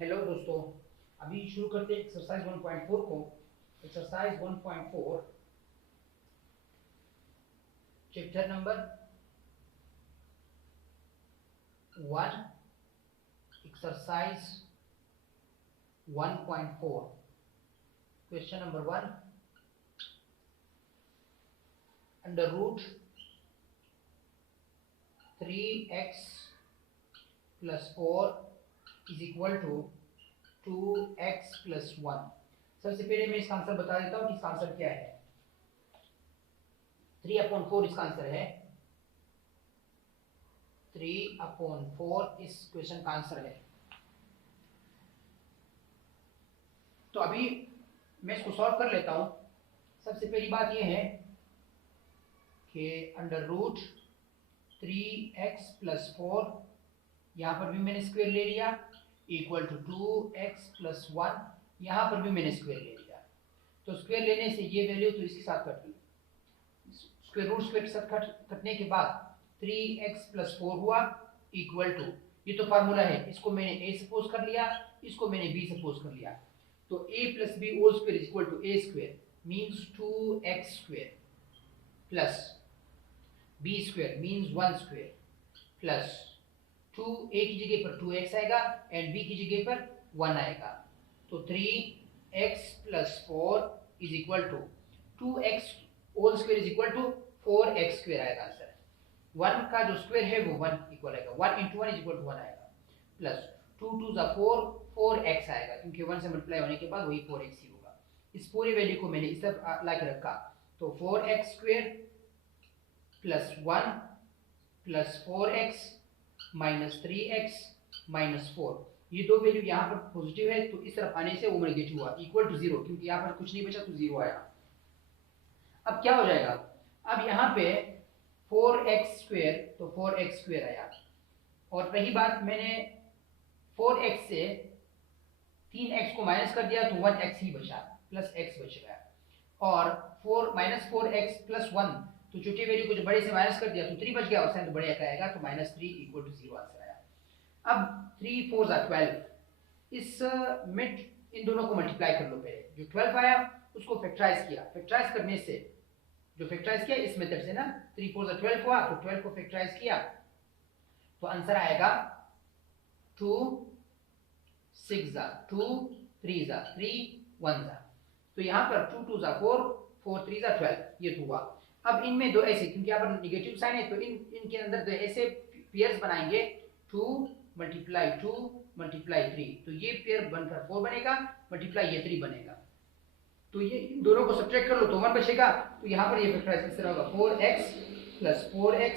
Hello दोस्तों, अभी शुरू करते हैं एक्सरसाइज 1.4 को। Exercise 1.4 chapter number 1, exercise 1.4, question number 1, under root 3x plus 4 is equal to 2x plus 1। सबसे पहले मैं इसका आंसर बता देता हूँ कि इसका आंसर क्या है। 3/4 इसका आंसर है। 3/4 इस क्वेश्चन का आंसर है। तो अभी मैं इसको सॉल्व कर लेता हूं। सबसे पहली बात यह है कि अंडर रूट 3x प्लस 4, यहां पर भी मैंने स्क्वायर ले लिया, इक्वल टू 2x प्लस 1, यहां पर भी मैंने स्क्वायर ले लिया। तो स्क्वायर लेने से ये वैल्यू तो इसके साथ कट गई, स्क्वायर रूट स्क्वायर के साथ कटने के बाद 3x प्लस 4 हुआ इक्वल टू, ये तो फार्मूला है, इसको मैंने a सपोज कर लिया, इसको मैंने b सपोज कर लिया। तो a plus B whole square equal to a square means 2x square plus b square means 1 square plus 2 a की जगह पर 2x आएगा एंड b की जगह पर 1 आएगा। तो 3x plus 4 is equal to 2x whole square is equal to 4x square आएगा आंसर। 1 का जो स्क्वायर है वो 1 इक्वल आएगा, 1 into 1 इज इक्वल टू 1 आएगा, प्लस 2 2 जा 4, 4x आएगा क्योंकि 1 से मल्टीप्लाई होने के बाद वही 4x ही होगा। इस पूरी वैल्यू को मैंने इस तरफ ला के रखा, तो 4x square plus 1 plus 4x minus 3x minus 4, ये दो वैल्यू यहाँ पर पॉजिटिव है तो इस तरफ आने से वो नेगेटिव हुआ इक्वल टू 0, क्योंकि यहाँ पर कुछ नहीं बचा तो 0 आया। अब क्या हो जाएगा, अब यहाँ पे 4x स्क्वायर तो 4x स्क्वायर आया, और रही बात मैंने 4x से 3x को माइनस कर दिया तो 1x ही बचा, प्लस x बच गया, और 4 माइनस 4x प्लस 1 तो छोटी वैल्यू को जो बड़े से माइनस कर दिया तो 3 बच गया, और साइन तो बड़े का आएगा, तो माइनस 3 इक्वल टू 0 आंसर आया। अब 3 4 जा 12, इस मिड इन दोनों को मल्टीप्लाई कर लो। पहले जो 12 आया उसको फैक्टराइज किया, फैक्टराइज करने से जो फैक्टराइज किया इस मेथड से ना, 3 4 जा 12 हुआ, तो 12 को फैक्टराइज किया तो आंसर आएगा 2 6 जा 2 3 जा 3 1 जा, तो यहाँ पर 2 2 जा 4 4 3 जा 12, ये तो हुआ। अब इनमें दो ऐसे, क्योंकि यहाँ पर नेगेटिव साइन है तो इनके अंदर दो ऐसे पेयर्स बनाएंगे, 2 मल्टीप्लाई 2 मल्टीप्लाई 3, तो ये पेयर बनकर 4 बनेगा, मल्टीप्लाई ये 3 बनेगा, तो ये इन दोनों को सब्ट्रैक्ट कर लो तो 1 बचेगा। तो यहाँ पर ये फैक्टराइज इस तरह होगा, 4x plus 4x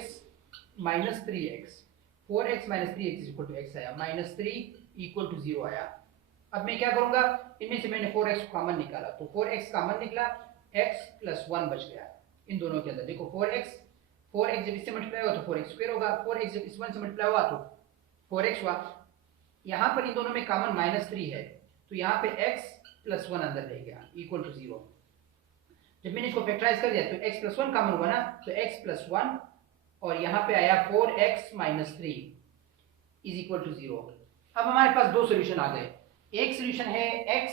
minus 3x, 4x minus 3x equal to x आया, माइनस 3 इक्वल टू 0 आया। अब मैं क्या करूंगा, इनमें से मैंने 4x को कॉमन निकाला, तो 4x कॉमन निकला, x प्लस 1 बच गया इन दोनों के अंदर। देखो 4x जब इससे मल्टीप्लाई हुआ तो 4x स्क्वायर होगा, 4x जब इस 1 से मल्टीप्लाई हुआ तो 4x हुआ। यहाँ पर इन दोनों में कॉमन माइनस 3 है, तो यहाँ पे x प्लस 1 अंदर रह गया इक्वल टू 0। जब मैंने इसको फैक्टराइज कर दिया तो x प्लस 1 कॉमन हुआ ना, तो x प्लस 1 और यहाँ पे आया 4x minus 3 is equal to 0। अब हमारे पास दो सोल्यूशन आ गए, एक सोल्यूशन है x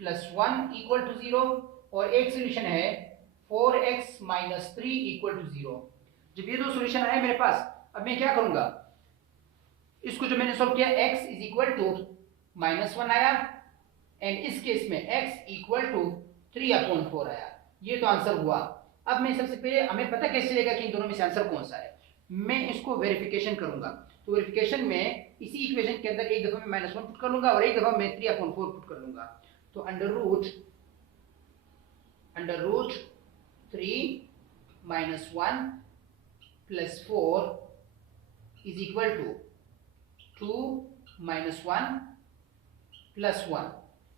प्लस 1 इक्वल टू 0 और एक सोल्यूशन है 4x माइनस 3 इक्वल टू 0। जब ये दो सोल्यूशन आए मेरे पास, अब मैं क्या करूंगा, इसको जो मैंने सॉल्व किया x is equal to minus 1 आया, एंड इस केस में x इक्वल टू 3/4 आया, ये तो आंसर हुआ। अब मैं सबसे पहले, हमें पता कैसे चलेगा कि इन दोनों में से आंसर कौन सा है, मैं इसको वेरिफिकेशन करूंगा। तो वेरिफिकेशन में इसी इक्वेशन के अंदर एक दफा मैं -1 पुट कर लूंगा और एक दफा मैं 3/4 पुट कर लूंगा। तो under root 3 minus 1 plus 4 is equal to 2 minus 1 plus 1।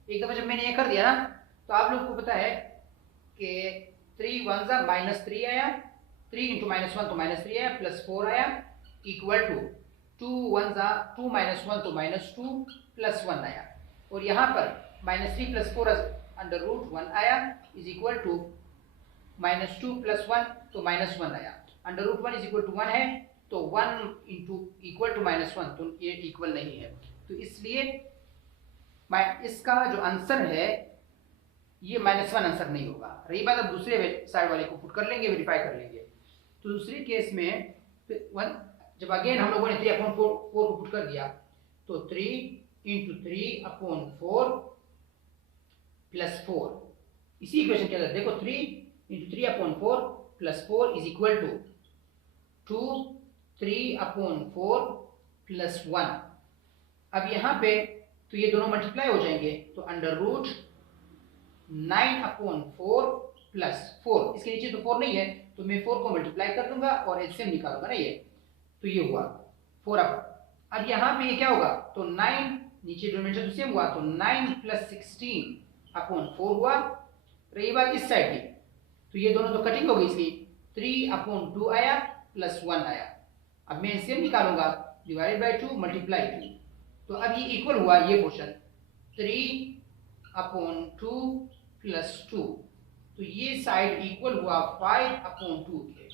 एक दफा जब मैंने ये कर दिया ना, तो आप लोग को पता है कि 3 1 जा माइनस 3 आया, 3 इंटू माइनस 1 तो माइनस 3 आया, प्लस 4 आया इक्वल टू 2 1 जा 2 माइनस 1 तो माइनस 2 प्लस 1 आया, और यहाँ पर माइनस 3 प्लस 4 अंडर रूट 1 आया is equal to minus 2 plus 1 तो माइनस 1 आया। Under root 1 is equal to 1 है, तो 1 इंटू इक्वल टू माइनस 1 तो ये इक्वल नहीं है, तो इसलिए इसका जो आंसर है ये -1 आंसर नहीं होगा। रही बात, अब दूसरे साइड वाले को पुट कर लेंगे, वेरीफाई कर लेंगे। तो दूसरे केस में जब अगेन हम लोगों ने 3/4 को पुट कर दिया तो 3 × 3/4 + 4, इसी इक्वेशन के अंदर देखो 3 × 3/4 + 4 इज इक्वल टू 2 3/4 + 1। अब यहाँ पे तो ये दोनों मल्टीप्लाई हो जाएंगे, तो √9/4 + 4, इसके नीचे तो 4 नहीं है तो मैं 4 को मल्टीप्लाई कर दूंगा और एलसीएम निकालूंगा ना, ये तो ये हुआ 4। अब यहाँ पे ये क्या होगा, तो 9 नीचे डिनोमिनेटर तो सेम हुआ, तो 9 + 16/4 हुआ। रही बात इस साइड की, तो ये दोनों तो कटिंग हो गई, इसकी 3/2 आया + 1 आया। अब मैं एलसीएम निकालूंगा, डिवाइडेड बाय 2 मल्टीप्लाई 2, तो अब ये इक्वल हुआ ये पोर्शन 3/2 + 2, तो ये साइड इक्वल हुआ 5/2 के।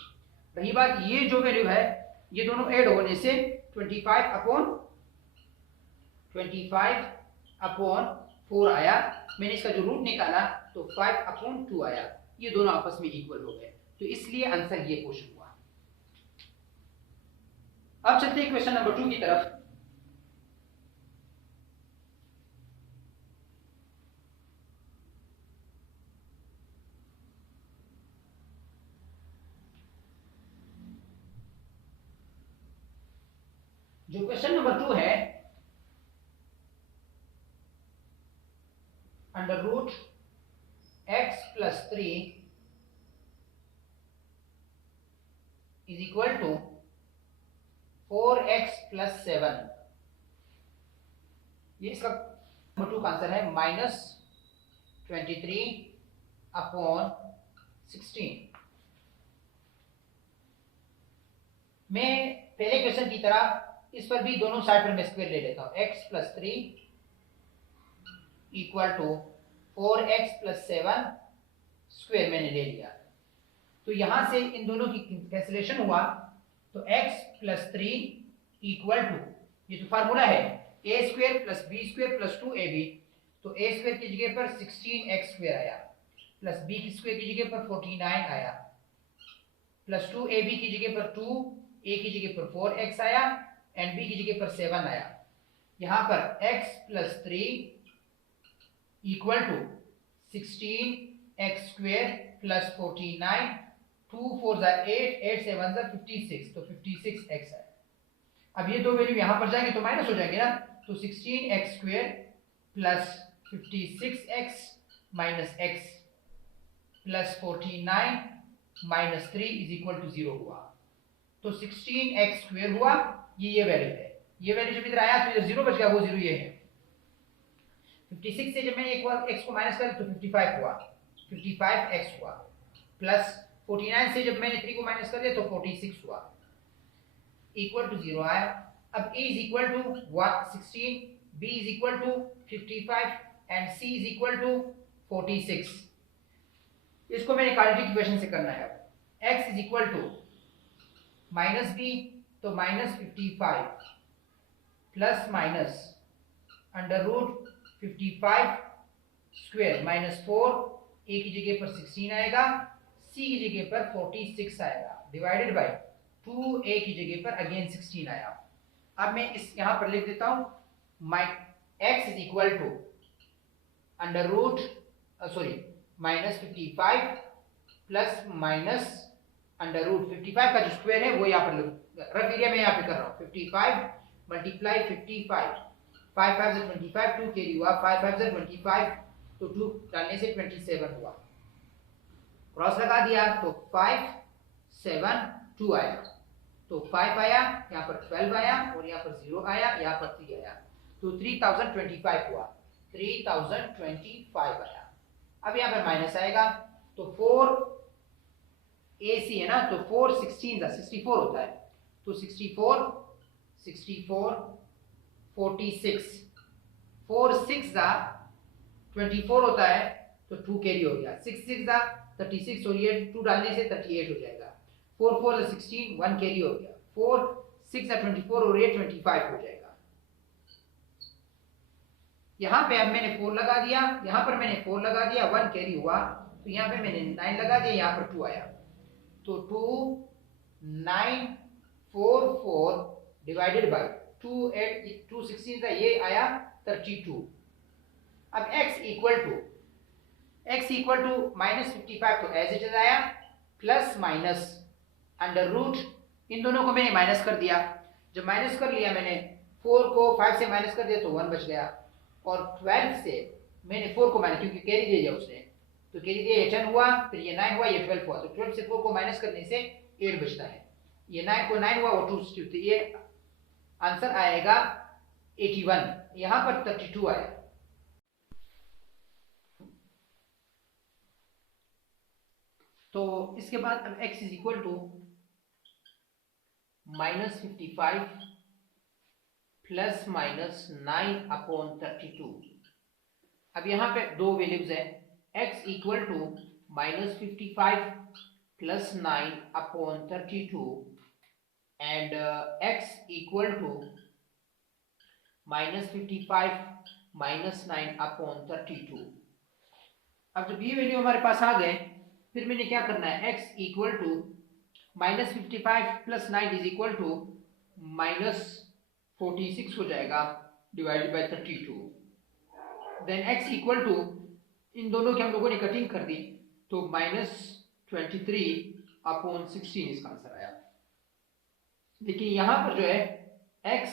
रही बात ये जो वैल्यू है ये दोनों ऐड होने से 25/4 आया। मैंने इसका जो रूट निकाला तो 5/2 आया, ये दोनों आपस में इक्वल हो गए, तो इसलिए आंसर ये पोर्शन हुआ। अब चलते हैं क्वेश्चन नंबर 2 की तरफ। जो क्वेश्चन नंबर 2 है, √x + 3 is equal to 4x + 7। ये इसका नंबर 2 का आंसर है -23/16। मैं पहले क्वेश्चन की तरह इस पर भी दोनों साइड पर मैं स्क्वायर ले लेता हूं। x + 3 = 4x + 7 स्क्वायर मैंने ले लिया, तो यहां से इन दोनों की कैंसिलेशन हुआ, तो x + 3 = ये तो फार्मूला है a² + b² + 2ab, तो a² की जगह पर 16x² आया, प्लस b² की जगह पर 49 आया, प्लस 2ab की जगह पर 2, a की जगह पर 4x आया एंड b की जगह पर 7 आया। यहां पर x + 3 = 16x² + 49, 2 4 = 8, 8 7 = 56, तो 56x है। अब ये दो वैल्यू यहां पर जाएंगे तो माइनस हो जाएंगे ना, तो 16x² + 56x - x + 49 - 3 = 0 हुआ, तो 16x² हुआ, ये वैल्यू है। ये वैल्यू जब इधर आया तो इधर 0 बच गया, वो 0 ये है। 56 से जब मैंने एक बार x को माइनस कर तो 55 हुआ, 55x हुआ, प्लस 49 से जब मैंने 3 को माइनस कर दिया तो 46 हुआ, = 0 आया। अब a = 16, b = 55 एंड c = 46। इसको मैंने क्वाड्रेटिक इक्वेशन से करना है। x = -b, तो -55 प्लस माइनस √55² -4, a की जगह पर 16 आएगा, c की जगह पर 46 आएगा, डिवाइडेड बाय 2a की जगह पर अगेन 16 आया। अब मैं इस यहां पर लिख देता हूं x = -55 प्लस माइनस √55 का जो स्क्वायर है वो यहाँ पर रफ एरिया में यहाँ पे कर रहा हूँ। 55 × 55, 5 5 = 25, 2 कैरी हुआ, 5 5 = 25, तो 2 डालने से 27 हुआ, क्रॉस लगा दिया तो 5 7 2 आया, तो 5 आया, यहाँ पर 12 आया और यहाँ पर 0 आया, यहाँ पर 3 आया, तो 3025 हुआ, 3025 आया। अब यहाँ पर माइनस आएगा तो 4 AC है ना, तो 4 16 64 होता है, तो 64 46, 4 6 24 होता है, तो 2 कैरी हो गया, 6 6 36 और ये 2 डालने से 38 हो जाएगा, 4 4 16, 1 कैरी हो गया, 4 6 24 और ये 25 हो जाएगा। यहाँ पे अब मैंने 4 लगा दिया, यहाँ पर मैंने 4 लगा दिया, 1 कैरी हुआ, तो यहाँ पे मैंने 9 लगा दिया, यहाँ पर 2 आया, तो 2 9 4 4 डिवाइडेड बाय 2 8 2 16 का ये आया 32। अब x इक्वल टू -55 तो एज इट इज आया, प्लस माइनस अंडर रूट, इन दोनों को मैंने माइनस कर दिया, जब माइनस कर लिया मैंने 4 को 5 से माइनस कर दिया तो 1 बच गया, और 12 से मैंने 4 को माइनस, क्योंकि कैरी दे दिया उसने, तो कैरी दिया, ये 10 हुआ, फिर ये 9 हुआ, ये 12 हुआ, तो 12 से 4 को माइनस करने से 8 बचता है, ये 9 को 9 हुआ, वो 2 तो ये आंसर आएगा 81, यहाँ पर 32 आया। तो इसके बाद अब x is equal to -55 plus -9/32। अब यहाँ पे दो वैल्यूज है, x equal to -55 plus 9/32 and x equal to -55 minus 9/32। अब जब ये वैल्यू हमारे पास आ गए, फिर मैंने क्या करना है, x equal to -55 plus 9 is equal to -46 हो जाएगा divided by 32। Then x equal to, इन दोनों की हम लोगों ने कटिंग कर दी, तो -23/16 इसका आंसर आया। देखिए यहां पर जो है x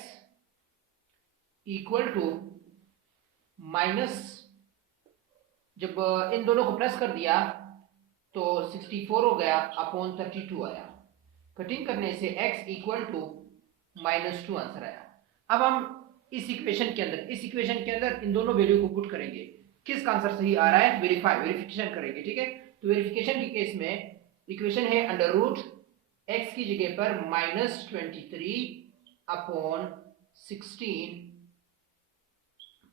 इक्वल टू माइनस, जब इन दोनों को प्लस कर दिया तो 64 हो गया अपॉन 32 आया, कटिंग करने से x इक्वल टू -2 आंसर आया। अब हम इस इक्वेशन के अंदर इन दोनों वैल्यू को पुट करेंगे, किसका आंसर सही आ रहा है वेरिफिकेशन करेंगे, ठीक है। तो वेरिफिकेशन के केस में इक्वेशन है अंडर रूट x की जगह पर -23/16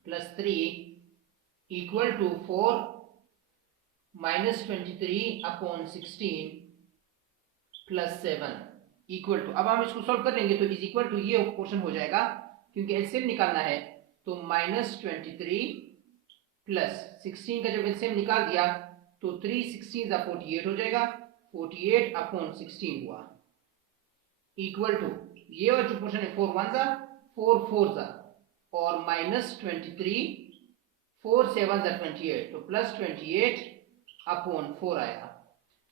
plus 3 equal to 4 -23/16 plus 7 equal to, अब हम इसको सॉल्व कर लेंगे तो इज इक्वल टू ये क्वेश्चन हो जाएगा, क्योंकि एलसीएम निकालना है, तो -23 प्लस 16 का जब एलसीएम निकाल दिया तो 3 16 48 हो जाएगा, 48/16 हुआ, इक्वल टू ये और जो क्वेश्चन है 4 1 4 4 और -23 4 7 28, तो प्लस 28/4 आया।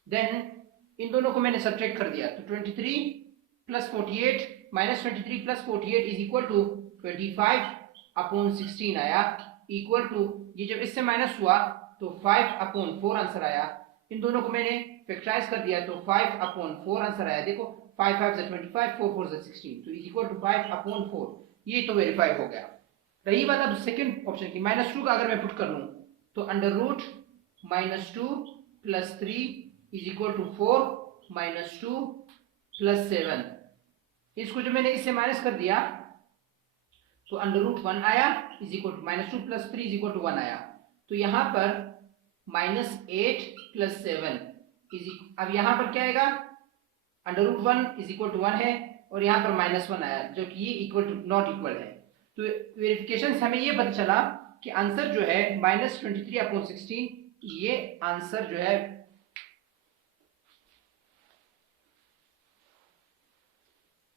देन इन दोनों को मैंने सब्ट्रैक्ट कर दिया, तो 23 plus 48 -23 plus 48 is equal to 25/16 आया, इक्वल टू ये जब इससे माइनस हुआ तो 5/4 आंसर आया। इन दोनों को मैंने फैक्टराइज कर दिया तो 5/4 आंसर आया। देखो 5 5 25, 4 4 16, तो इज इक्वल टू 5/4। ये तो वेरीफाई हो गया। रही बात अब सेकंड ऑप्शन की, -2 का अगर मैं पुट कर लूं तो under root -2 plus 3 is equal to 4 -2 plus 7, इसको जो मैंने इससे माइनस कर दिया तो अंडर रूट 1 आया, is equal to -2 plus 3 is equal to 1 आया। तो यहां पर -8 प्लस 7 अब यहां पर क्या आएगा, under root 1 is equal to 1 है और यहां पर -1 आया, जो कि ये इक्वल टू नॉट इक्वल है। तो वेरिफिकेशन से हमें ये पता चला कि आंसर जो है -23/16, ये आंसर जो है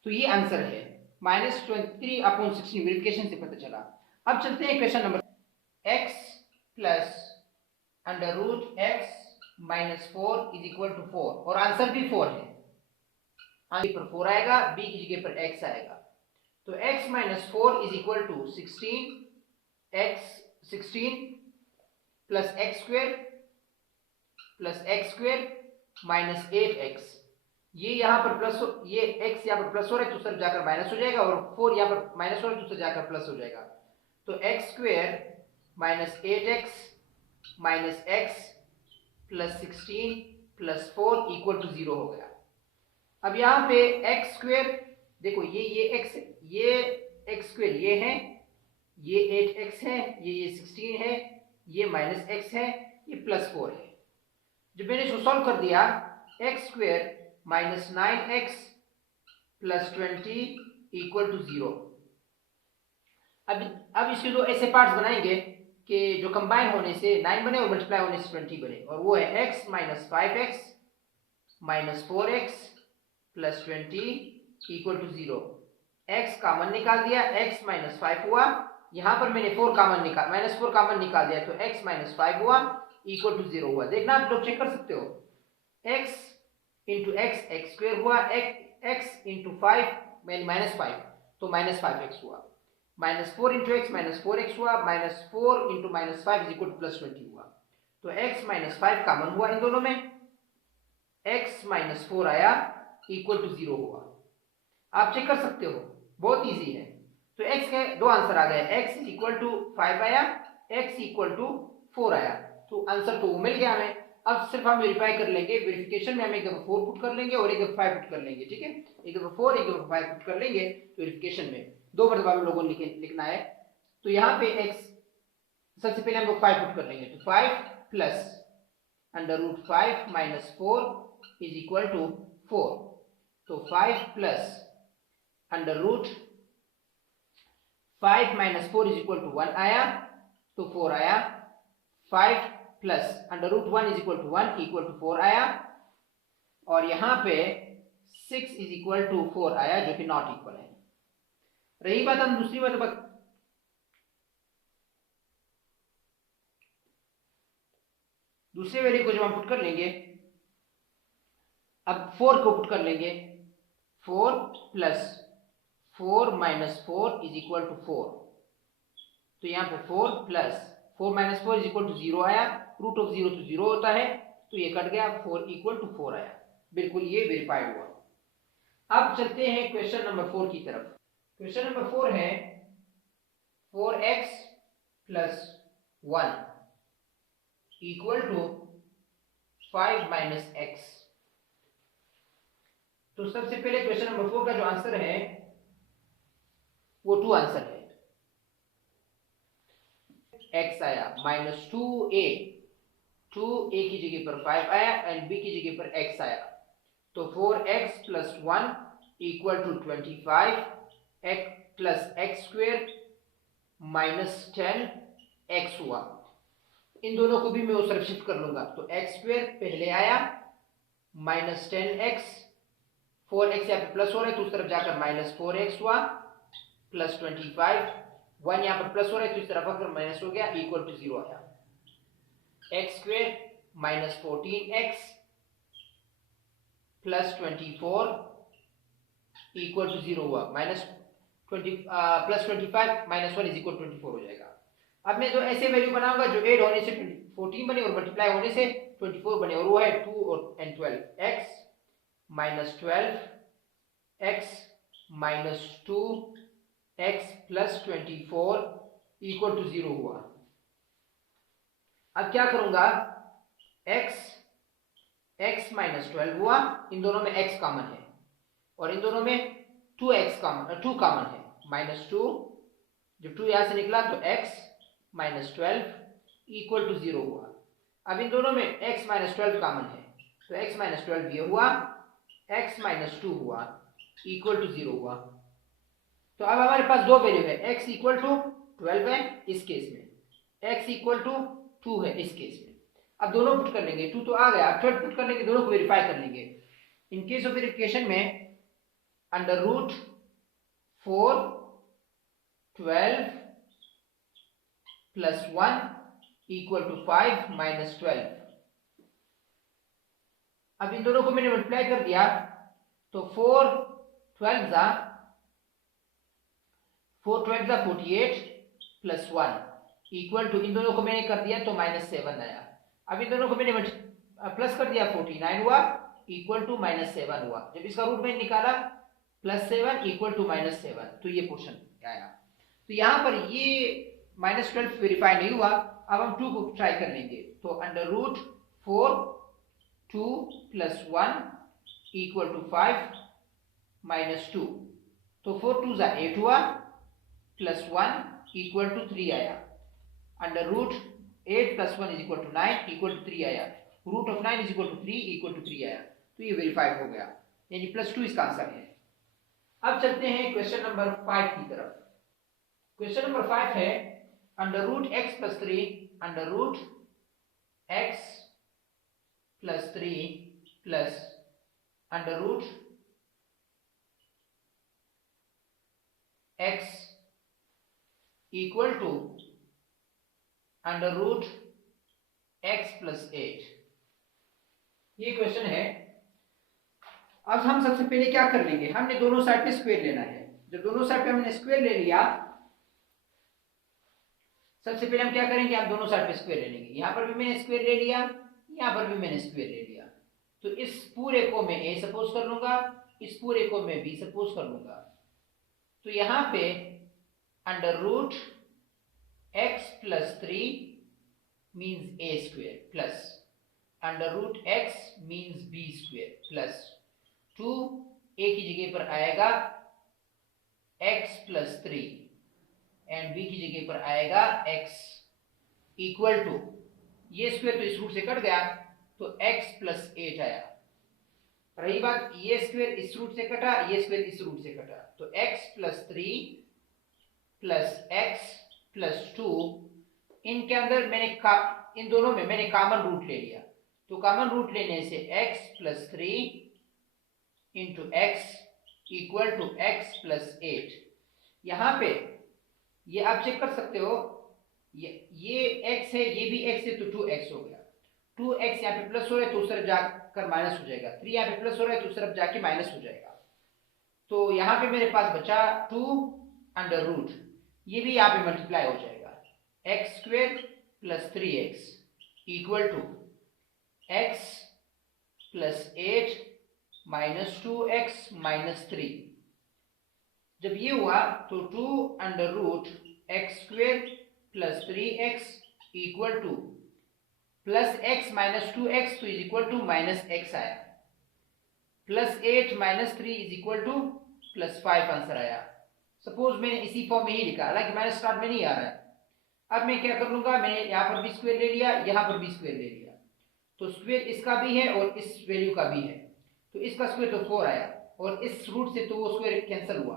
तो ये आंसर है -23/16, वेरिफिकेशन से पता चला। अब चलते हैं question number, x plus under root x -4 is equal to 4, और आंसर भी 4 है, आगे पर 4 आएगा, b की जगह पर x आएगा। तो x -4 इज इक्वल टू 16 plus x square minus 8x, ये यहाँ पर प्लस, ये x यहाँ पर प्लस हो रहा है तो सर जाकर माइनस हो जाएगा, और 4 यहाँ पर माइनस हो रहा है तो सर जाकर प्लस हो जाएगा। तो x square minus 8x minus x plus 16 plus 4 equal to 0 हो गया। अब यहाँ पे x स्क्वायर, देखो ये x स्क्वायर ये है, ये 8x है, ये 16 है, ये माइनस x है, ये प्लस 4 है। जब मैंने इसको सॉल्व कर दिया, x square minus 9x plus 20 equal to 0, अब इसके दो ऐसे पार्ट्स बनाएंगे कि जो कंबाइन होने से 9 बने और मल्टीप्लाई होने से 20 बने, और वो है x minus 5x minus 4x plus 20 equal to 0। x common निकाल दिया, x माइनस 5 हुआ, यहाँ पर मैंने 4 कॉमन निकाल माइनस 4 कॉमन निकाल दिया तो x माइनस 5 हुआ इक्वल टू 0 हुआ। देखना आप लोग चेक कर सकते हो, x into x x square हुआ, x इंटू 5 माइनस 5 तो माइनस 5x हुआ, minus 4 into x minus 4x हुआ, minus 4 into minus 5 is equal to plus 20 हुआ। तो x माइनस 5 कॉमन हुआ इन दोनों में, x माइनस 4 आया इक्वल टू 0 हुआ। आप चेक कर सकते हो, बहुत इजी है। तो x के दो आंसर आ गए, x इज इक्वल टू 5 आया, x इक्वल टू 4 आया, तो आंसर तो वो मिल गया हमें। अब सिर्फ हम वेरीफाई कर लेंगे, वेरिफिकेशन में हम एक दफा 4 पुट कर लेंगे और एक दफा 5 पुट कर लेंगे, ठीक है। एक दफा 4 एक दफा 5 पुट कर लेंगे वेरिफिकेशन में, दो मरतबा हम लोगों ने लिखना है। तो यहाँ पे x सबसे पहले हम लोग 5 पुट कर लेंगे, तो 5 plus under root 5 minus 4 is equal to 4। तो 5 plus under root 5 minus 4 is equal to 1 आया, तो 4 आया। 5 plus under root 1 is equal to 1 equal to 4 आया, और यहां पे 6 इज इक्वल टू 4 आया जो कि नॉट इक्वल है। रही बात हम दूसरी बात, दूसरे वैल्यू को जब हम पुट कर लेंगे, अब 4 को पुट कर लेंगे, 4 plus 4 minus 4 is equal to 4। तो यहाँ पे 4 plus 4 minus 4 is equal to 0 आया, रूट ऑफ 0 तो 0 होता है, तो ये कट गया, 4 इक्वल टू 4 आया। बिल्कुल ये वेरीफाइड हुआ। अब चलते हैं क्वेश्चन नंबर 4 की तरफ। क्वेश्चन नंबर 4 है 4x plus 1 equal to 5 minus x। तो सबसे पहले क्वेश्चन नंबर 4 का जो आंसर है वो 2 आंसर है। x आया माइनस 2a, 2a की जगह पर 5 आया एंड b की जगह पर x आया, तो 4x plus 1 equal to 25 x plus x square minus 10x हुआ। इन दोनों को भी मैं उस तरफ शिफ्ट कर लूंगा, तो x स्क्वेयर पहले आया माइनस 10x, 4x यहाँ पे प्लस हो रहा है तो उस तरफ जाकर माइनस 4x हुआ, प्लस 25, 1 यहाँ पर प्लस हो रहा है तो इस तरफ आकर माइनस हो गया, इक्वल टू 0 आया। X square minus 14x plus 24 equal to 0 हुआ, minus 20 plus 25 minus 1 is equal 24 हो जाएगा। अब मैं जो ऐसे वैल्यू बनाऊंगा जो ऐड होने से 14 बने और मल्टीप्लाई होने से 24 बने, और वो है 2 और 12, x minus 12 x minus 2 x plus 24 equal to 0 हुआ। अब क्या करूंगा, x माइनस 12 हुआ, इन दोनों में x कॉमन है और इन दोनों में 2x कॉमन 2 कॉमन है, माइनस 2, जब 2 यहां से निकला तो x माइनस 12 इक्वल टू 0 हुआ। अब इन दोनों में x माइनस 12 कॉमन है, तो x माइनस 12 ये हुआ, x माइनस 2 हुआ इक्वल टू 0 हुआ। तो अब हमारे पास दो वैल्यू है, x इक्वल टू 12 है इस केस में, x इक्वल टू 2 है इस केस में। अब दोनों पुट कर लेंगे, 2 तो आ गया, अब थर्ड पुट कर लेंगे, दोनों को वेरीफाई कर लेंगे। इन केस ऑफ वेरिफिकेशन में under root 4 12 plus 1 equal to 5 minus 12। अब इन दोनों को मैंने मल्टीप्लाई कर दिया तो 4 12 जा 48 प्लस 1 इक्वल टू, इन दोनों को मैंने कर दिया तो माइनस 7 आया। अब इन दोनों को मैंने प्लस कर दिया 49 हुआ इक्वल टू माइनस 7 हुआ। जब इसका रूट मैंने निकाला प्लस 7 इक्वल टू माइनस 7, तो ये पोर्शन आया। तो यहाँ पर ये माइनस 12 वेरीफाई नहीं हुआ। अब हम 2 को ट्राई कर लेंगे, तो under root 4 2 plus 1 equal to 5 minus 2, तो 4 2 जा 8 हुआ प्लस 1 इक्वल टू 3 आया। Under root 8 plus 1 is equal to 9 equal to 3 आया, root of 9 is equal to 3 equal to 3 आया, तो ये वेरीफाइड हो गया, यानी प्लस 2 इसका आंसर है। अब चलते हैं क्वेश्चन नंबर 5 की तरफ। क्वेश्चन नंबर 5 है under root x plus 3 under root x plus 3 plus under root x equal to under root x plus 8। ये क्वेश्चन है। अब हम सबसे पहले क्या कर लेंगे, हमने दोनों साइड पे स्क्वायर लेना है। जब दोनों साइड पे हमने स्क्वायर ले लिया, सबसे पहले हम क्या करेंगे, हम दोनों साइड पे स्क्वायर ले लेंगे। यहां पर भी मैंने स्क्वायर ले लिया, यहां पर भी मैंने स्क्वायर ले लिया। तो इस पूरे को मैं ए सपोज कर लूंगा, इस पूरे को मैं बी सपोज कर लूंगा। तो यहां पे under root x plus 3 means a square plus under root x means b square plus 2 a की जगह पर आएगा x प्लस 3 एंड b की जगह पर आएगा x इक्वल टू, ये स्क्वायर तो इस रूट से कट गया तो x प्लस 8 आया। रही बात, ये स्क्वायर इस रूट से कटा, ये स्क्वायर इस रूट से कटा, तो x plus 3 plus x plus 2, इनके अंदर मैंने इन दोनों में मैंने कॉमन रूट ले लिया। तो कॉमन रूट लेने से x plus 3 into x equal to x plus 8। यहां पे ये आप चेक कर सकते हो, ये x है, ये भी x है, तो 2x हो गया। 2x यहाँ पे प्लस हो रहा है तो उस तरफ जाकर माइनस हो जाएगा, 3 यहाँ पे प्लस हो रहा है तो उस तरफ जाके माइनस हो जाएगा। तो यहाँ पे मेरे पास बचा 2 अंडर रूट, ये भी यहाँ पे मल्टीप्लाई हो जाएगा, x square plus 3x equal to x plus 8 minus 2x minus 3। जब ये हुआ तो 2 under root x square plus 3x equal to plus x minus 2x तो is equal to minus x आया, plus 8 minus 3 is equal to plus 5 answer आया। Suppose मैंने इसी form में ही लिखा, हालांकि माइनस स्टार्ट में नहीं आ रहा है। अब मैं क्या कर लूंगा, मैंने यहाँ पर भी स्क्वायर ले लिया, यहाँ पर भी स्क्वायर ले लिया, तो स्क्वायर इसका भी है और इस वैल्यू का भी है, तो इसका स्क्वायर तो 4 आया और इस रूट से तो वो स्क्वायर कैंसिल हुआ।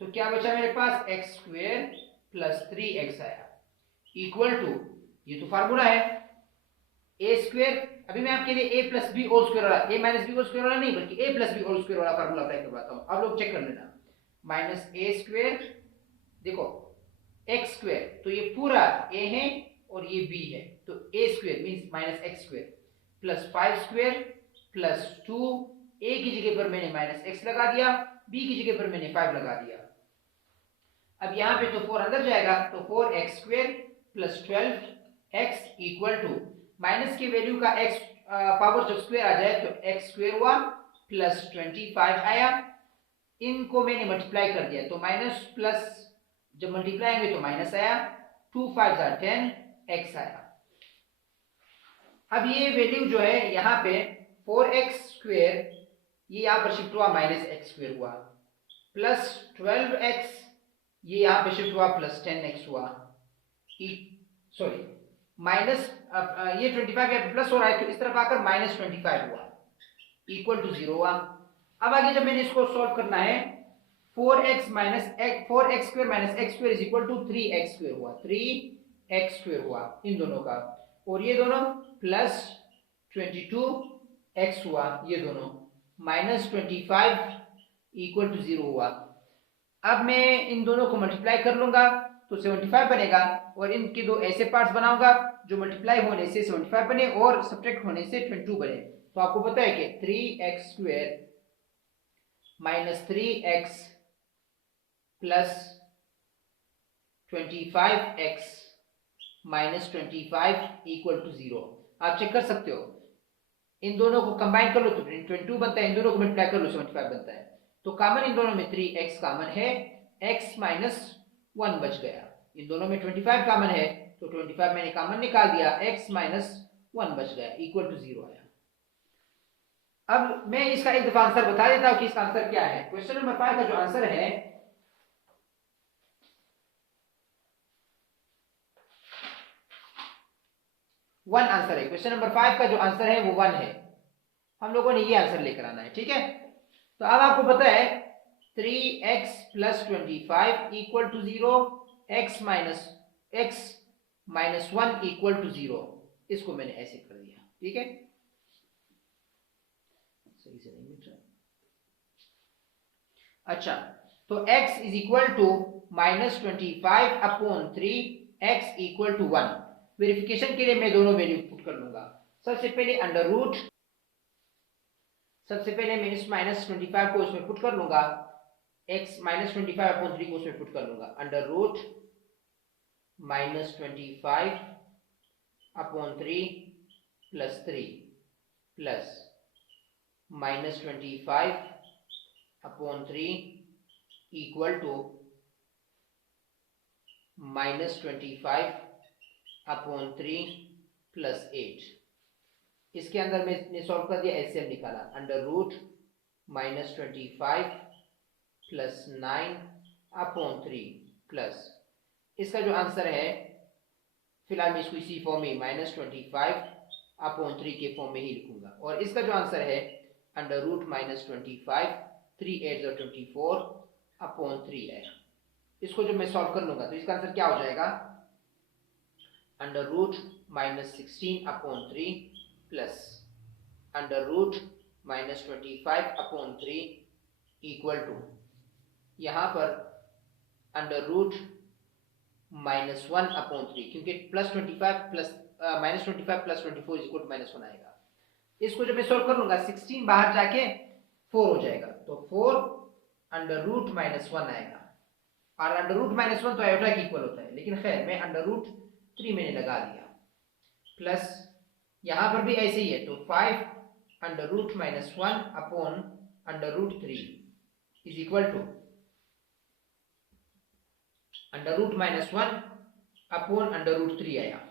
तो क्या बचा मेरे पास, एक्स स्क्वायर प्लस 3x आया इक्वल टू, ये तो फार्मूला है ए स्क्वायर। अभी मैं आपके लिए ए प्लस बी होल स्क्वायर वाला, ए माइनस बी होल स्क्वायर वाला नहीं बल्कि ए प्लस बी होल स्क्वायर वाला फार्मूला अप्लाई करवाता हूँ। आप लोग चेक कर लेना, माइनस ए स्क्वायर, देखो एक्स स्क्वायर तो ये पूरा ए है और ये बी है, तो a square means minus x square plus 5 square plus 2, a की जगह पर मैंने माइनस एक्स लगा दिया, बी की जगह पर मैंने 5 लगा दिया। अब यहाँ पे तो 4 अंदर जाएगा, तो 4x square plus 12x equal to, minus की वैल्यू का x पावर जब स्क्वायर आ जाए तो x स्क्वायर हुआ प्लस 25 आया, इनको मैंने मल्टीप्लाई कर दिया तो माइनस प्लस जब मल्टीप्लाई होंगे तो माइनस आया, 2 5 10 x आया। अब ये वैल्यू जो है यहाँ पे 4x स्क्वायर, ये यहाँ पर शिफ्ट हुआ माइनस x स्क्वायर हुआ, प्लस 12x ये यहाँ पे शिफ्ट हुआ प्लस 10x हुआ, सॉरी माइनस, ये 25 यहाँ प्लस हो रहा है तो इस तरफ आकर माइनस 25 हुआ इक्वल टू 0 हुआ। अब आगे जब मैंने इसको सॉल्व करना है, 4x square minus x square is equal to 3x square हुआ, 3x स्क्वायर हुआ इन दोनों का, और ये दोनों प्लस 22x हुआ, ये दोनों माइनस 25 इक्वल टू 0 हुआ। अब मैं इन दोनों को मल्टीप्लाई कर लूंगा तो 75 बनेगा, और इनके दो ऐसे पार्ट्स बनाऊंगा जो मल्टीप्लाई होने से 75 बने और सब्ट्रैक्ट होने से 22 बने। तो आपको पता है कि 3x square minus 3x plus 25x minus 25 equal to 0। आप चेक कर सकते हो, इन दोनों को कंबाइन कर लो तो 22 बनता है, इन दोनों को मल्टीप्लाई कर लो 75 बनता है। तो कॉमन इन दोनों में 3x कॉमन है, x माइनस 1 बच गया। इन दोनों में 25 कॉमन है तो 25 मैंने कॉमन निकाल दिया, x माइनस 1 बच गया इक्वल टू 0 आया। अब मैं इसका एक दफा आंसर बता देता हूं कि इसका आंसर क्या है। क्वेश्चन नंबर 5 का जो आंसर है 1 आंसर है। क्वेश्चन नंबर 5 का जो आंसर है वो 1 है। हम लोगों ने ये आंसर लेकर आना है, ठीक है। तो अब आपको पता है 3x plus 25 equal to 0 x-1 equal to 0, इसको मैंने ऐसे कर दिया। ठीक है, सही से नहीं मिल रहा। अच्छा, तो x is equal to -25/3, x equal to 1। Verification के लिए मैं दोनों वैल्यू पुट कर लूंगा। सबसे पहले मैं इस -25 को इसमें पुट कर लूंगा, x -25/3 को इसमें पुट कर लूंगा। Under root -25/3 plus 3 plus -25/3 equal to -25/3 plus 8। इसके अंदर मैंने सॉल्व कर दिया, एलसीएम निकाला। अंडर रूट -25 प्लस 9/3 प्लस, इसका जो आंसर है, फिलहाल मैं इसको इसी फॉर्म में -25/3 के फॉर्म में ही लिखूंगा। और इसका जो आंसर है अंडर रूट -25, 3 8 24/3 है। इसको जब मैं सॉल्व कर लूंगा तो इसका आंसर क्या हो जाएगा, under root -16/3 plus under root -25/3 equal to, यहां पर अंडर रूट -1/3, क्योंकि +25 प्लस -25 प्लस 24 इक्वल टू -1 आएगा। इसको जब मैं सॉल्व कर लूंगा 16 बाहर जाके 4 हो जाएगा, तो 4 अंडर रूट -1 आएगा। और अंडर रूट -1 तो आयोटा के इक्वल होता है, लेकिन खैर मैं अंडर रूट 3 मैंने लगा दिया। प्लस यहां पर भी ऐसे ही है, तो 5 under root -1 upon under root 3 is equal to under root -1 upon under root 3 आया।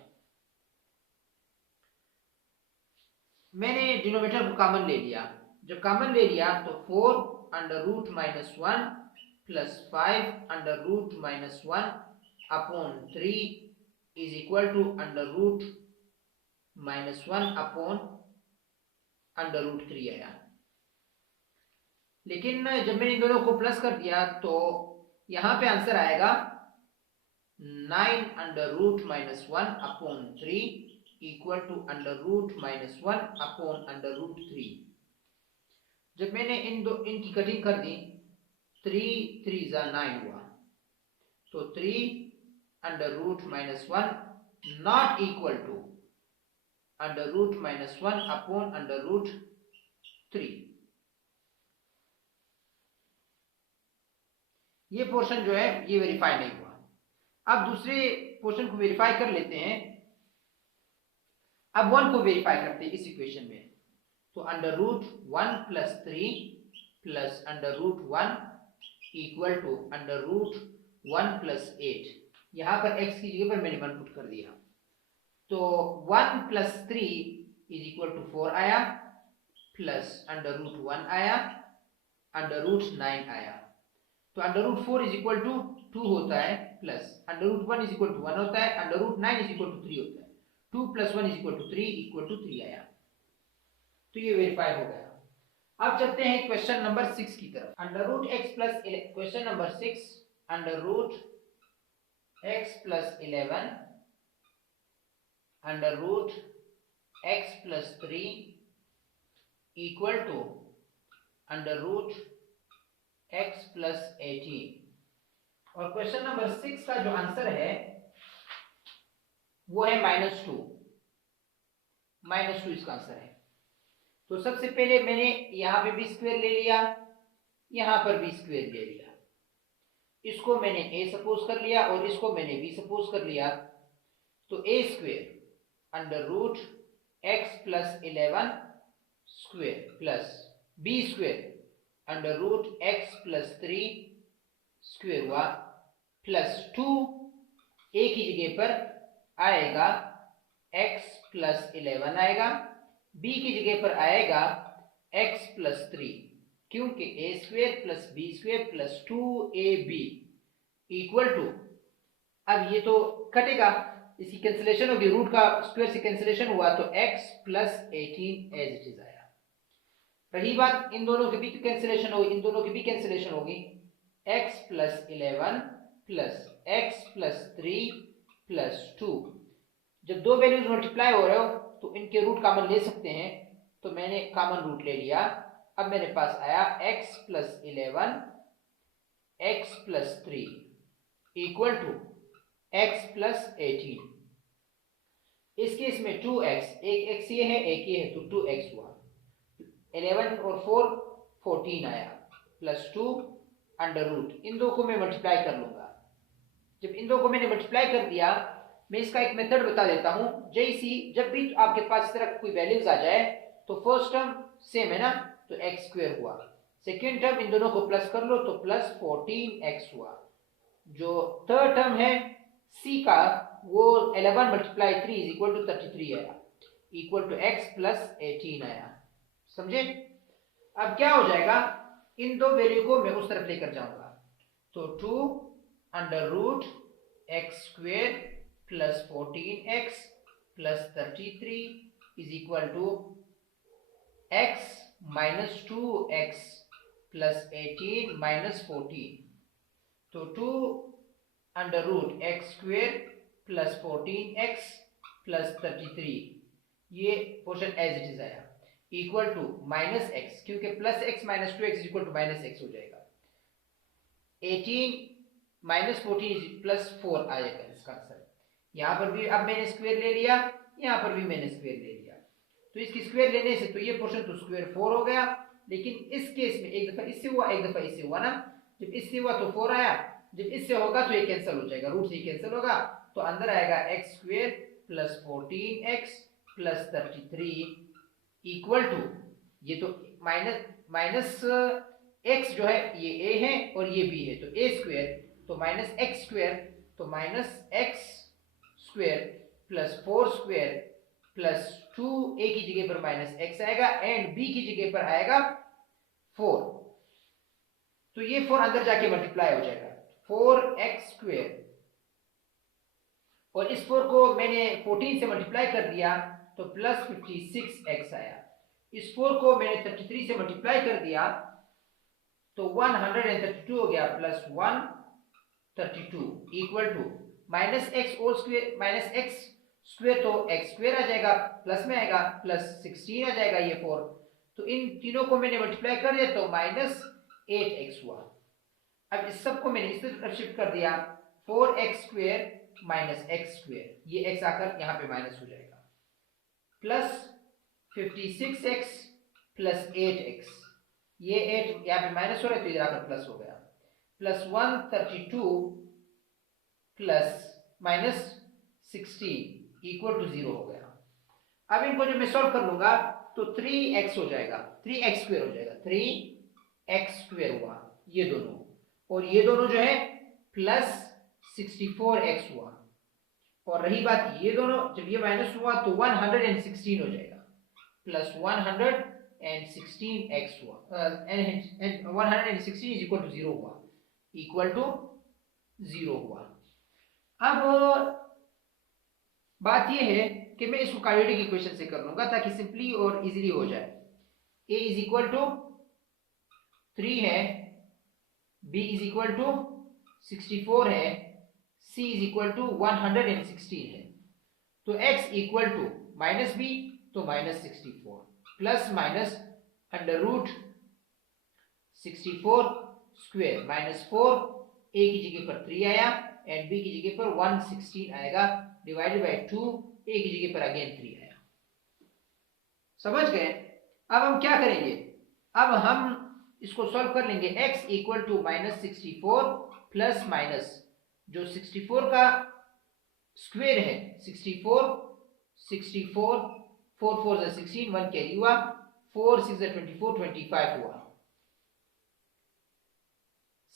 मैंने डिनोमिनेटर को कॉमन ले लिया। जब कॉमन ले लिया तो 4 under root -1 plus 5 under root -1 upon 3 is equal to under root -1 upon under root 3 आया। लेकिन जब मैंने इन दोनों को प्लस कर दिया तो यहां पे आंसर आएगा 9 under root -1 upon 3 equal to under root -1 upon under root 3। जब मैंने इनकी कटिंग कर दी, 3 3 9 हुआ, तो 3 under root -1 not equal to under root -1 upon under root 3। ये पोर्शन जो है ये वेरीफाई नहीं हुआ। अब दूसरे पोर्शन को वेरीफाई कर लेते हैं। अब 1 को वेरीफाई करते हैं इस इक्वेशन में, तो under root 1 plus 3 plus under root 1 equal to under root 1 plus 8। यहां पर x की जगह पर मैंने 1 पुट कर दिया, तो 1 प्लस 3 इज इक्वल टू 4 आया, प्लस अंडर रूट 1 आया, अंडर रूट 9 आया। तो under root 4 is equal to 2 होता है, plus under root 1 is equal to 1 होता है, under root 9 is equal to 3 होता है। 2 plus 1 is equal to 3 equal to 3 आया। तो ये वेरीफाई हो गया। अब चलते हैं क्वेश्चन नंबर 6 की तरफ। Under root x plus, question number 6, under root x plus 11 under root x plus 3 equal to under root x plus 18। और क्वेश्चन नंबर 6 का जो आंसर है वो है -2। -2 इसका आंसर है। तो सबसे पहले मैंने यहां पे b स्क्वायर ले लिया, यहां पर b स्क्वायर ले लिया, इसको मैंने a सपोज कर लिया और इसको मैंने b सपोज कर लिया। तो a square under root x plus 11 square plus b square under root x plus 3 square हुआ, प्लस 2 a की जगह पर आएगा x प्लस 11 आएगा, b की जगह पर आएगा x प्लस 3, क्योंकि a square plus b square plus 2ab equal to, अब ये तो कटेगा, इसकी कैंसिलेशन होगी, रूट का स्क्वायर से कैंसिलेशन हुआ तो x plus 18 as it is आया। रही बात इन दोनों के भी कैंसिलेशन होगी, इन दोनों की भी कैंसिलेशन होगी, x plus 11 plus x plus 3 plus 2। जब दो वैल्यूज मल्टीप्लाई हो रहे हो तो इनके रूट कॉमन ले सकते हैं, तो मैंने कॉमन रूट ले लिया। अब मेरे पास आया x plus 11 x plus 3 equal to x plus 18। इस केस में 2x, एक x ये है एक ये है, तो 2x हुआ। 11 और 4 14 आया प्लस 2 अंडर रूट। इन दो को मैं मल्टीप्लाई कर लूंगा। जब इन दो को मैंने मल्टीप्लाई कर दिया, मैं इसका एक मेथड बता देता हूं। जैसी जब भी आपके पास इस तरह कोई वैल्यूज आ जाए तो फर्स्ट टर्म सेम है ना, तो एक्स स्क्वायर हुआ। सेकेंड टर्म इन दोनों को प्लस कर लो तो प्लस 14x हुआ। जो थर्ड टर्म है सी का, वो 11 मल्टीप्लाई 3 इज इक्वल टू 33 आया, इक्वल टू x प्लस 18 आया। समझे? अब क्या हो जाएगा, इन दो वैल्यू को मैं उस तरफ लेकर जाऊंगा, तो 2 under root x square plus 14x plus 33 is equal to x minus 2x plus 18 minus 14। तो 2 under root x square plus 14x plus 33, ये पोर्शन एज इट इज आया, इक्वल टू माइनस एक्स, क्योंकि plus x minus 2x is equal to minus x हो जाएगा। 18 minus 14 plus 4 आएगा इसका answer. यहां पर भी अब मैंने स्क्वायर ले लिया, यहां पर भी मैंने स्क्वायर ले लिया, तो इसकी स्क्वायर लेने से तो ये पोर्शन तो स्क्वायर 4 हो गया। लेकिन इस केस में एक दफा इससे हुआ एक दफा इससे हुआ ना, जब इससे हुआ तो 4 आया, जब इससे होगा तो ये कैंसिल हो जाएगा, रूट से ही कैंसिल होगा, तो अंदर आएगा x square plus 14x plus 33 equal to, ये तो माइनस x जो है ये a है और ये b है, तो a स्क्वायर तो माइनस एक्स स्क्वायर, तो minus x square plus 4 square plus 2, a की जगह पर माइनस x आएगा एंड b की जगह पर आएगा 4। तो ये 4 अंदर जाके मल्टीप्लाई हो जाएगा, 4x स्क्वायर, और इस 4 को मैंने 14 से मल्टीप्लाई कर दिया तो प्लस 56x आया। इस 4 को मैंने 33 से मल्टीप्लाई कर दिया तो 132 हो गया, plus 132 equal to minus x whole square, minus x square तो एक्स स्क्वायर आ जाएगा, प्लस में आएगा प्लस 16 आ जाएगा ये 4, तो इन तीनों को मैंने मल्टीप्लाई कर दिया तो माइनस 8x हुआ। अब इस सब को मैंने इस तरफ शिफ्ट कर दिया, 4x square minus x square, ये x आकर यहाँ पे माइनस हो जाएगा, प्लस 56x प्लस 8x, ये 8 यहाँ पे माइनस हो रहा है तो इधर आकर प्लस हो गया, plus 132 plus minus 16 equal to 0 हो गया। अब इनको जब मैं सॉल्व कर लूंगा तो 3x हो जाएगा, 3x स्क्वायर हो जाएगा, 3x स्क्वायर हुआ ये दोनों, और ये दोनों जो है प्लस 64x हुआ। और रही बात ये दोनों, जब ये माइनस हुआ तो 116 हो जाएगा, प्लस 116x हुआ, एंड 116 इज इक्वल टू 0 हुआ, इक्वल टू 0 हुआ। अब बात ये है कि मैं इसको क्वाड्रेटिक इक्वेशन से कर लूंगा ताकि सिंपली और इजीली हो जाए। a इज इक्वल टू 3 है, b इज इक्वल टू 64 है, c इज इक्वल टू 116 है, तो x equal to minus b तो minus 64 plus minus under root 64 square minus 4, a की जगह पर 3 आया एंड b की जगह पर 116 आएगा, डिवाइडेड बाय 2, a की जगह पर अगेन 3 आया। समझ गए? अब हम क्या करेंगे, अब हम इसको सॉल्व कर लेंगे। x equal to minus 64 plus minus जो 64 का स्क्वायर है 64, 64 4 4 16, 1 कैरी हुआ, 4 6 24, 25 हुआ,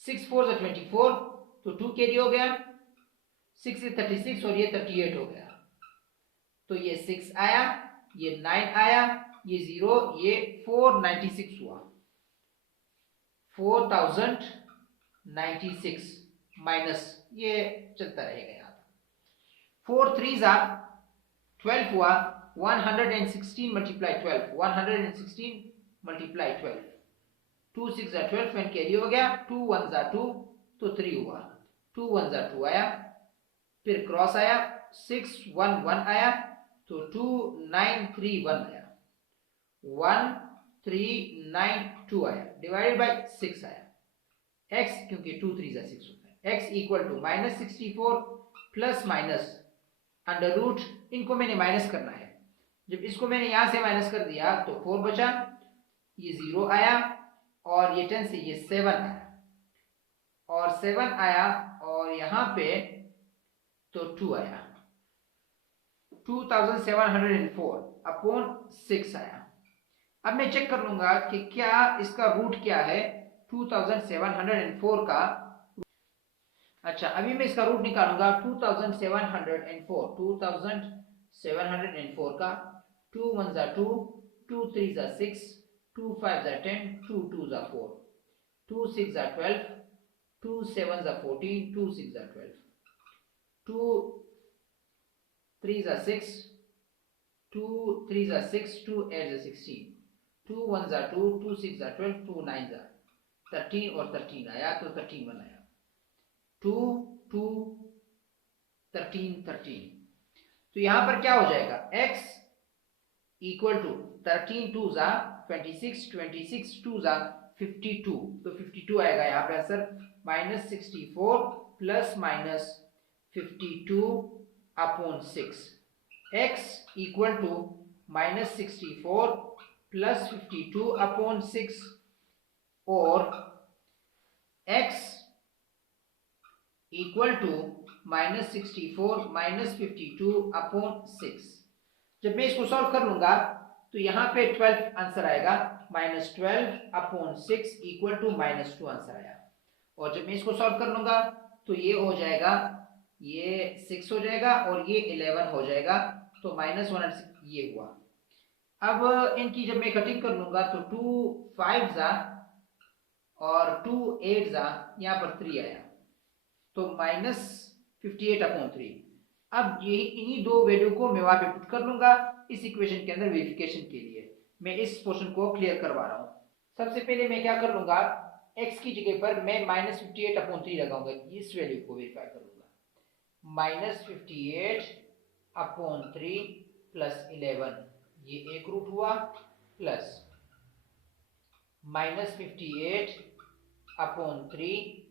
6 4 24 तो 2 कैरी हो गया, 6 से 36 और ये 38 हो गया, तो ये 6 आया, ये 9 आया, ये 0, ये 496 हुआ, 4096 माइनस ये चलता रहेगा यहाँ, 4 3 12 हुआ, 116 मल्टीप्लाई 12, 116 मल्टीप्लाई 12, 2 6 12 कैरी हो गया, 2 1 2 तो 3 हुआ, 2 1 जा 2 आया, फिर क्रॉस आया, 6 1 1 आया, तो 2 9 3 1 आया, 1 3 9 2 आया, डिवाइडेड बाय 6 आया। x क्योंकि 2 3 जा 6 होता है, x equal to -64 plus minus under root, इनको मैंने माइनस करना है। जब इसको मैंने यहां से माइनस कर दिया तो 4 बचा, ये 0 आया, और ये 10 से ये 7 आया, और 7 आया, और यहां पे तो 2 आया, 2704 अपॉन 6 आया। अब मैं चेक कर लूंगा कि क्या इसका रूट क्या है 2704 का। अच्छा, अभी मैं इसका रूट निकालूंगा 2704 का। 2 1 जा 2, 2 3 जा 6, 2 5 जा 10, 2 2 जा 4, 2 6 जा 12, 2 7 जा 14, 2 6 जा 12, 2 3 जा 6, 2 3 जा 6, 2 8 जा 16, 2 1 जा 2, 2 6 जा 12, 2 9 जा 13, और 13 आया, तो 13 1 आया, 2 2 13 13। तो यहां पर क्या हो जाएगा, x इक्वल टू 13 2 जा 26, 26 2 जा 52, तो 52 आएगा यहाँ पे answer, -64 plus minus 52 upon 6, x equal to -64 plus 52 upon 6, और x equal to -64 minus 52 upon 6। जब मैं इसको सॉल्व कर लूंगा तो यहाँ पे 12 आंसर आएगा, -12 अपॉन 6 इक्वल टू -2 आंसर आया। और जब मैं इसको सॉल्व कर लूंगा तो ये हो जाएगा, ये 6 हो जाएगा, और ये 11 हो जाएगा, तो -1 ये हुआ। अब इनकी जब मैं कटिंग कर लूंगा तो 2 5 जा और 2 8 जा, यहाँ पर 3 आया, तो -58 अपॉन 3। अब यही इन्हीं दो वैल्यू को मैं वहां पे पुट कर लूंगा इस इक्वेशन के अंदर वेरिफिकेशन के लिए। मैं इस पोर्शन को क्लियर करवा रहा हूं। सबसे पहले मैं क्या कर लूंगा, x की जगह पर मैं -58 अपॉन 3 लगाऊंगा, इस वैल्यू को वेरीफाई कर लूंगा। -58 अपॉन 3 प्लस 11, ये एक रूट हुआ, plus -58 upon 3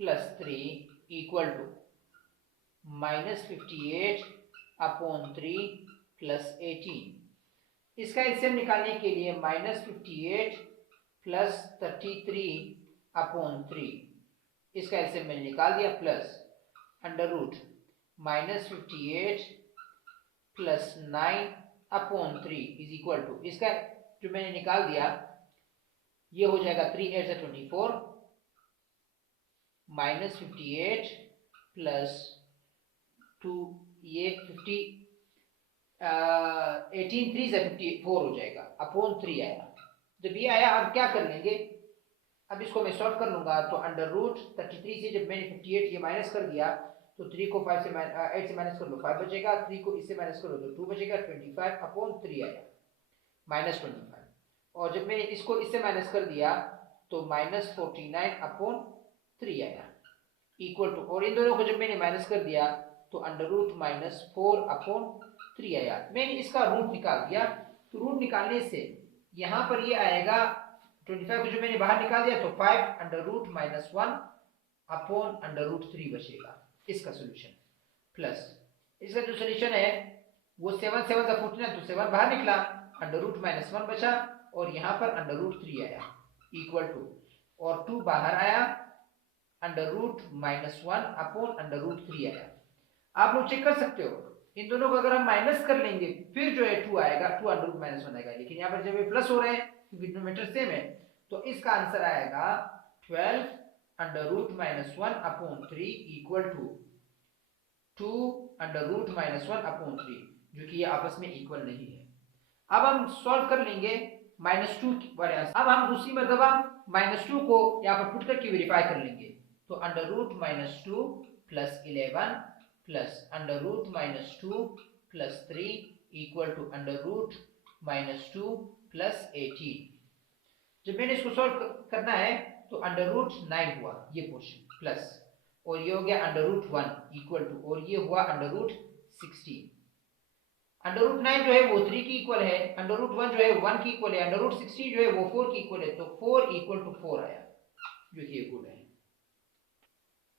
plus 3 equal to -58 upon 3 plus 18। इसका एलसीएम निकालने के लिए -58 प्लस 33 अपॉन 3, इसका एलसीएम मैंने निकाल दिया, plus under root -58 plus 9 upon 3 is equal to, इसका जो मैंने निकाल दिया ये हो जाएगा 3 8 से 24, -58 प्लस 2 ये 50 18 3 से 54 हो जाएगा, अपॉन 3 आया। जब ये आया, अब क्या कर लेंगे, अब इसको मैं सॉल्व कर लूंगा, तो अंडर रूट 33 से जब मैंने 58 ये माइनस कर दिया, तो 3 को 5 से 8 से माइनस कर लो 5 बचेगा, 3 को इससे माइनस करो तो 2 बचेगा, 25 अपॉन 3 आया, -25। और जब मैंने इसको इससे माइनस कर दिया तो -49 अपॉन 3 आया, इक्वल टू, और इन दोनों को जब मैंने माइनस कर दिया तो अंडर रूट -4 अपॉन 3 आया। मैंने इसका रूट निकाल दिया, तो रूट निकालने से यहाँ पर ये आएगा 25 को जो मैंने बाहर निकाल दिया तो 5 under root -1 upon under root 3 बचेगा, इसका सोल्यूशन। प्लस इसका जो सोल्यूशन है वो 7 7 का 49, तो 7 बाहर निकला, अंडर रूट -1 बचा, और यहाँ पर अंडर रूट 3 आया, इक्वल टू, और 2 बाहर आया, under root -1 upon under root 3 आया। आप लोग चेक कर सकते हो, इन दोनों को अगर हम माइनस कर लेंगे फिर जो है 2 आएगा, 2 अंडर रूट -1 आएगा, लेकिन यहाँ पर जब ये प्लस हो रहे हैं क्योंकि डिनोमिनेटर सेम है, तो इसका आंसर आएगा 12 under root -1 upon 3 equal to 2 under root -1 upon 3, जो कि ये आपस में इक्वल नहीं है। अब हम सॉल्व कर लेंगे -2 वाले आंसर। अब हम दूसरी मर्तबा -2 को यहाँ पर पुट करके वेरीफाई कर लेंगे, तो under root -2 plus 11 plus under root -2 plus 3 equal to under root -2 plus 18। जब मैंने इसको सॉल्व करना है तो अंडर रूट 9 हुआ ये पोर्शन, प्लस और ये हो गया √1 इक्वल टू, और ये हुआ √16। √9 जो है वो 3 की इक्वल है, √1 जो है 1 की इक्वल है, √16 जो है वो 4 की इक्वल है, तो 4 = 4 आया, जो कि गुड है।